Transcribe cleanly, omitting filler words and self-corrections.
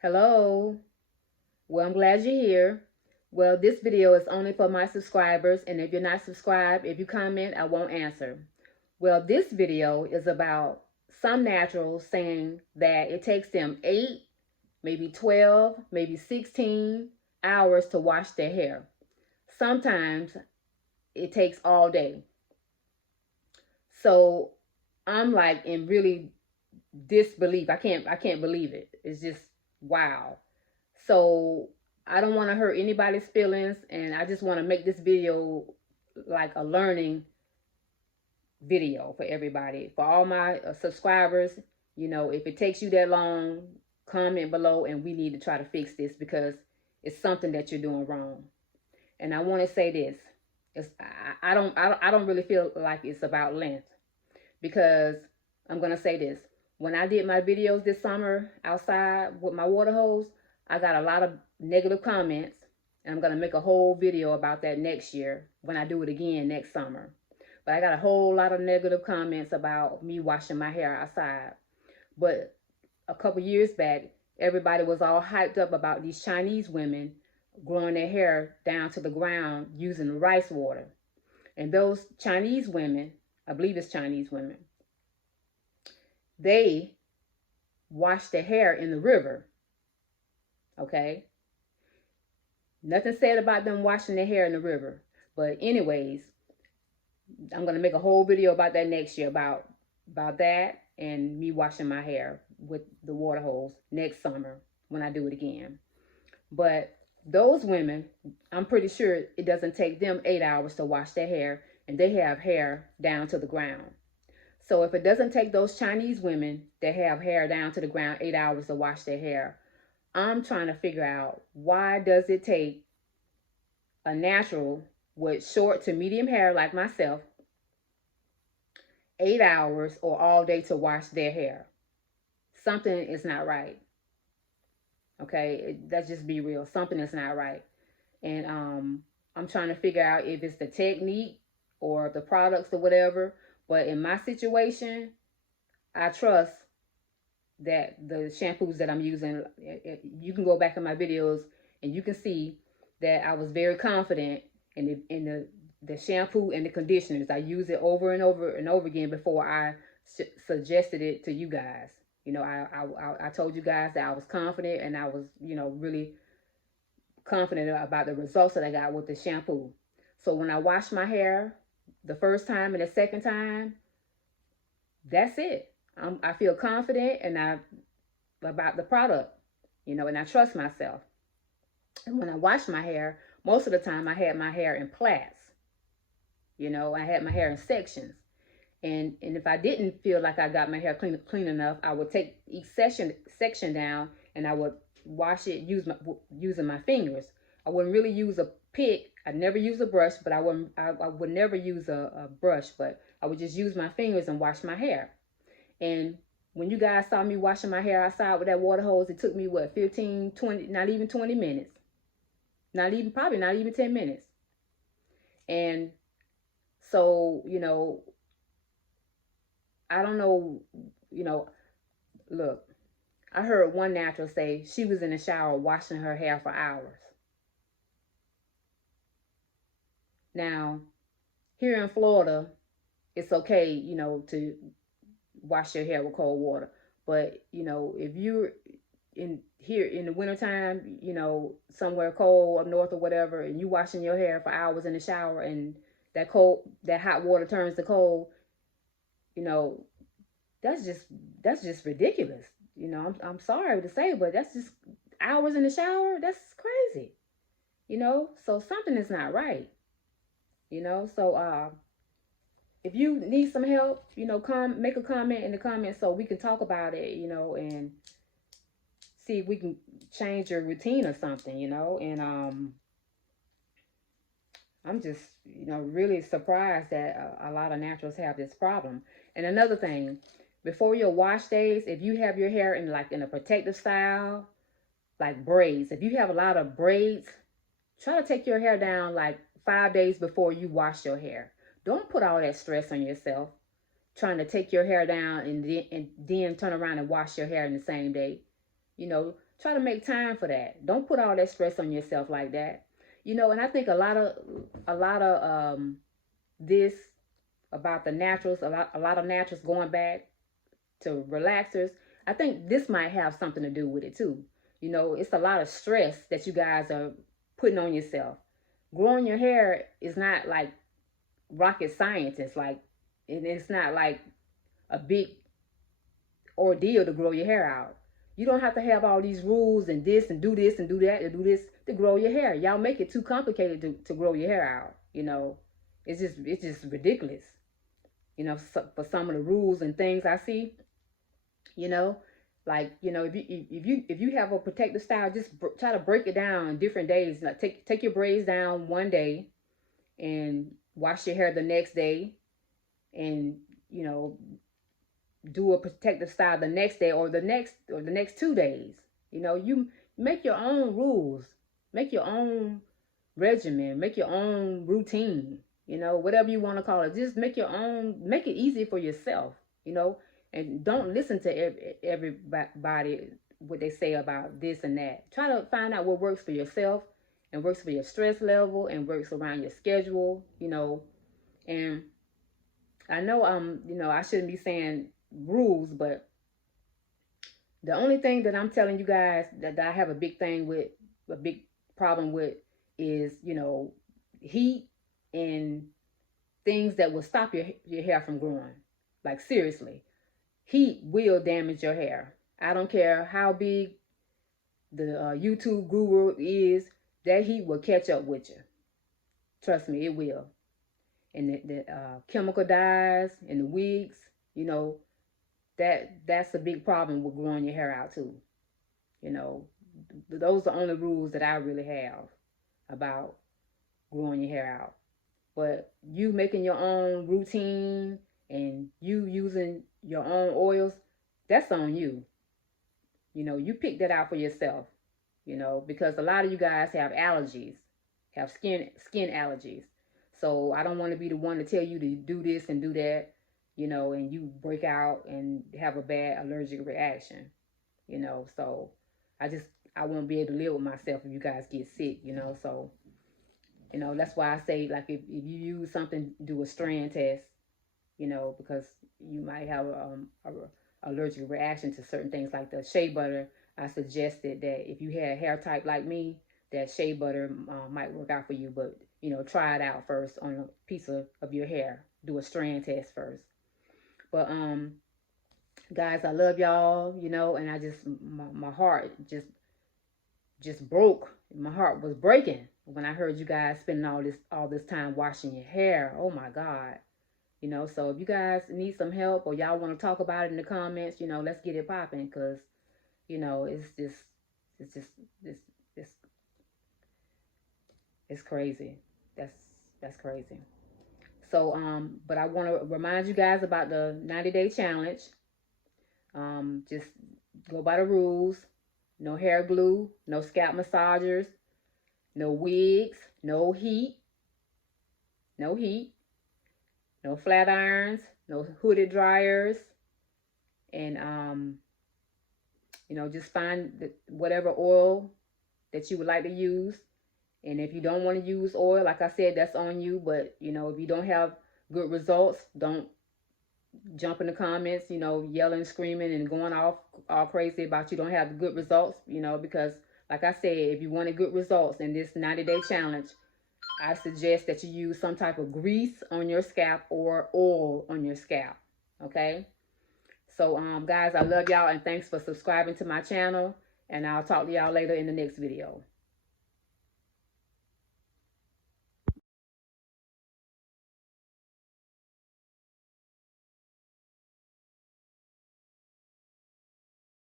Hello. Well, I'm glad you're here. Well, this video is only for my subscribers, and if you're not subscribed, if you comment, I won't answer. Well, this video is about some naturals saying that it takes them 8, maybe 12, maybe 16 hours to wash their hair. Sometimes it takes all day. So I'm like in really disbelief. I can't believe it. It's just wow. So I don't want to hurt anybody's feelings, and I just want to make this video like a learning video for everybody, for all my subscribers. If it takes you that long, comment below, and we need to try to fix this because it's something that you're doing wrong. And I want to say this: I don't really feel like it's about length, because I'm gonna say this. When I did my videos this summer outside with my water hose, I got a lot of negative comments, and I'm gonna make a whole video about that next year when I do it again next summer. But I got a whole lot of negative comments about me washing my hair outside. But a couple years back, everybody was all hyped up about these Chinese women growing their hair down to the ground using rice water. And those Chinese women, I believe it's Chinese women, they wash their hair in the river. Okay? Nothing said about them washing their hair in the river. But anyways, I'm going to make a whole video about that next year, about that and me washing my hair with the water hose next summer when I do it again. But those women, I'm pretty sure it doesn't take them 8 hours to wash their hair, and they have hair down to the ground. So if it doesn't take those Chinese women that have hair down to the ground 8 hours to wash their hair, I'm trying to figure out, why does it take a natural with short to medium hair like myself 8 hours or all day to wash their hair? Something is not right. Okay, let's just be real. Something is not right. And I'm trying to figure out if it's the technique or the products or whatever. But in my situation, I trust that the shampoos that I'm using, you can go back in my videos and you can see that I was very confident in the shampoo and the conditioners. I use it over and over and over again before I suggested it to you guys. I told you guys that I was confident, and I was, really confident about the results that I got with the shampoo. So when I wash my hair the first time and the second time, that's it. I feel confident about the product, and I trust myself. And when I wash my hair, most of the time I had my hair in plaits. I had my hair in sections. And if I didn't feel like I got my hair clean enough, I would take each section down, and I would wash it using my fingers. I wouldn't really use a pick. I'd never use a brush, but I would never use a brush, but I would just use my fingers and wash my hair. And when you guys saw me washing my hair outside with that water hose, it took me 15, 20, not even 20 minutes. Probably not even 10 minutes. And so, I don't know, look, I heard one natural say she was in the shower washing her hair for hours. Now, here in Florida, it's okay, to wash your hair with cold water. But, if you're here in the wintertime, somewhere cold up north or whatever, and you washing your hair for hours in the shower, and that hot water turns to cold, that's just ridiculous. I'm sorry to say, but that's just hours in the shower. That's crazy. So something is not right. So if you need some help, make a comment in the comments so we can talk about it, and see if we can change your routine or something, and I'm just, really surprised that a lot of naturals have this problem. And another thing, before your wash days, if you have your hair in a protective style, like braids, if you have a lot of braids, try to take your hair down like 5 days before you wash your hair. Don't put all that stress on yourself trying to take your hair down and then turn around and wash your hair in the same day. You know, try to make time for that. Don't put all that stress on yourself like that. You know, and I think a lot of this about the naturals, a lot of naturals going back to relaxers. I think this might have something to do with it too. You know, it's a lot of stress that you guys are putting on yourself. Growing your hair is not like rocket science. It's not like a big ordeal to grow your hair out. You don't have to have all these rules and this and do this and do that and do this to grow your hair. Y'all make it too complicated to grow your hair out. You know, it's just ridiculous. You know, for some of the rules and things I see. You know, like, you know, if you have a protective style, just try to break it down in different days. Like take your braids down one day and wash your hair the next day, and you know, do a protective style the next day or the next 2 days. You know, you make your own rules, make your own regimen, make your own routine. You know, whatever you want to call it, just make your own, make it easy for yourself. You know, and don't listen to everybody what they say about this and that. Try to find out what works for yourself and works for your stress level and works around your schedule. You know, and I know you know, I shouldn't be saying rules, but the only thing that I'm telling you guys that I have a big problem with is, you know, heat and things that will stop your hair from growing. Like, seriously, heat will damage your hair. I don't care how big the YouTube guru is, that heat will catch up with you. Trust me, it will. And the chemical dyes and the wigs, you know, that's a big problem with growing your hair out too. You know, those are the only rules that I really have about growing your hair out. But you making your own routine and you using your own oils, that's on you. You know, you pick that out for yourself, you know, because a lot of you guys have allergies, have skin allergies. So I don't want to be the one to tell you to do this and do that, you know, and you break out and have a bad allergic reaction, you know. So I won't be able to live with myself if you guys get sick, you know. So, you know, that's why I say, like, if you use something, do a strand test, you know, because you might have a allergic reaction to certain things like the shea butter. I suggested that if you had hair type like me, that shea butter might work out for you, but you know, try it out first on a piece of your hair. Do a strand test first. But guys, I love y'all, you know, and I just my heart just broke. My heart was breaking when I heard you guys spending all this time washing your hair. Oh my God. You know, so if you guys need some help or y'all want to talk about it in the comments, you know, let's get it popping, because you know, it's crazy. That's crazy. So but I want to remind you guys about the 90-day challenge. Just go by the rules. No hair glue, no scalp massagers, no wigs, no heat, no flat irons, no hooded dryers, and you know, just find whatever oil that you would like to use. And if you don't want to use oil, like I said, that's on you. But you know, if you don't have good results, don't jump in the comments, you know, yelling, screaming, and going off all crazy about you don't have good results, you know, because like I said, if you wanted good results in this 90-day challenge, I suggest that you use some type of grease on your scalp or oil on your scalp. Okay. So guys, I love y'all, and thanks for subscribing to my channel, and I'll talk to y'all later in the next video.